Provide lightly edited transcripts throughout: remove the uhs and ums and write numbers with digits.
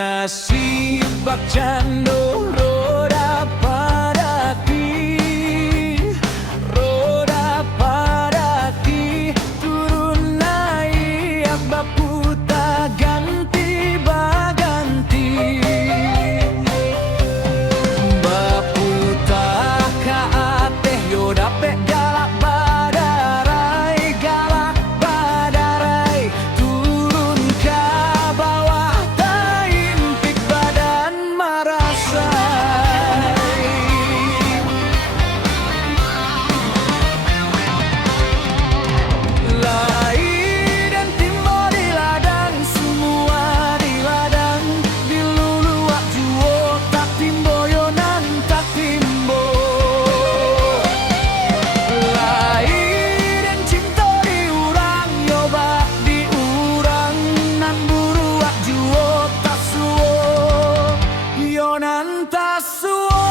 Nasib bak cando roda padaki, roda padaki, turun naik baputa ganti baganti. Baputa ka ateh yo dapet galak badarai, galak badarai, turun ka bawah taimpik badan marasai. Lai dan timbo di ladang, semua di ladang, diluluak juo tak timbo yonan tak timbo. Lai dan cinta diurang, yoba diurang, nan buruak juo tak suo, yonan tak suo.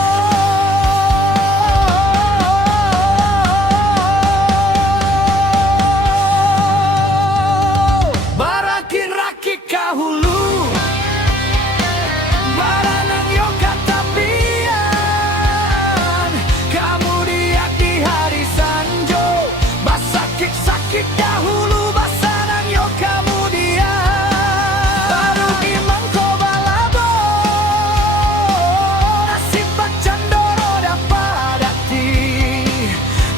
Barakir-rakik kahulu, baranang yo katapian, kemudian di hari sanjo, basakit-sakit dahulu, basanang yo kemudian, baru imang ko balabo, nasib bak cando roda padati,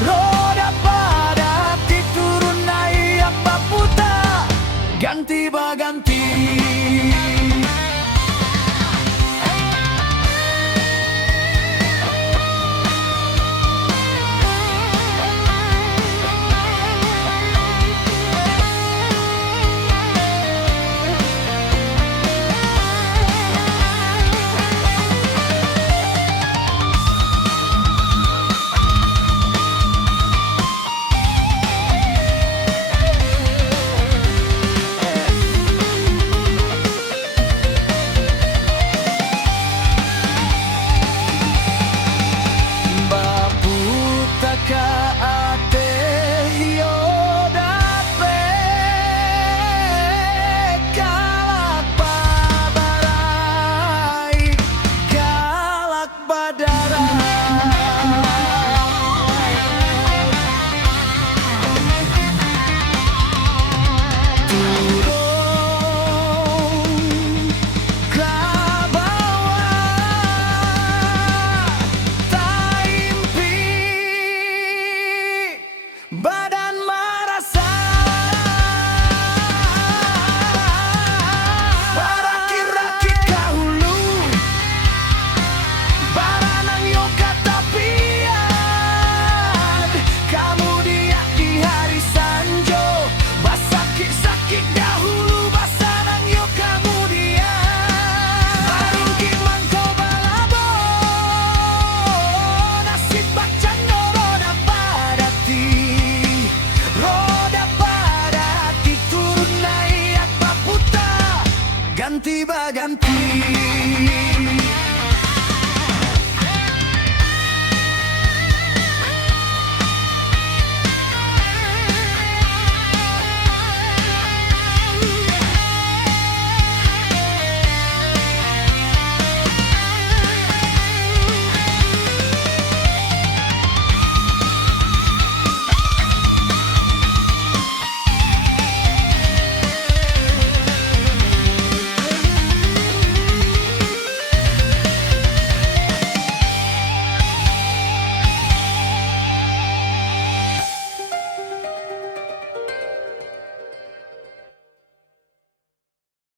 roda padati, turun naik baputa ganti baganti. Baputa ka ateh yo dapet galak badarai, galak badarai. Turun ka bawah taimpik badan marasai. Barakir-rakik kahulu, baranang yo katapian, kemudian di hari sanjo, basakit-sakit dahulu, basanang yo kemudian, baru gimang ko balabo, nasib bak cando roda padati, roda padati, turun naik baputa ganti baganti.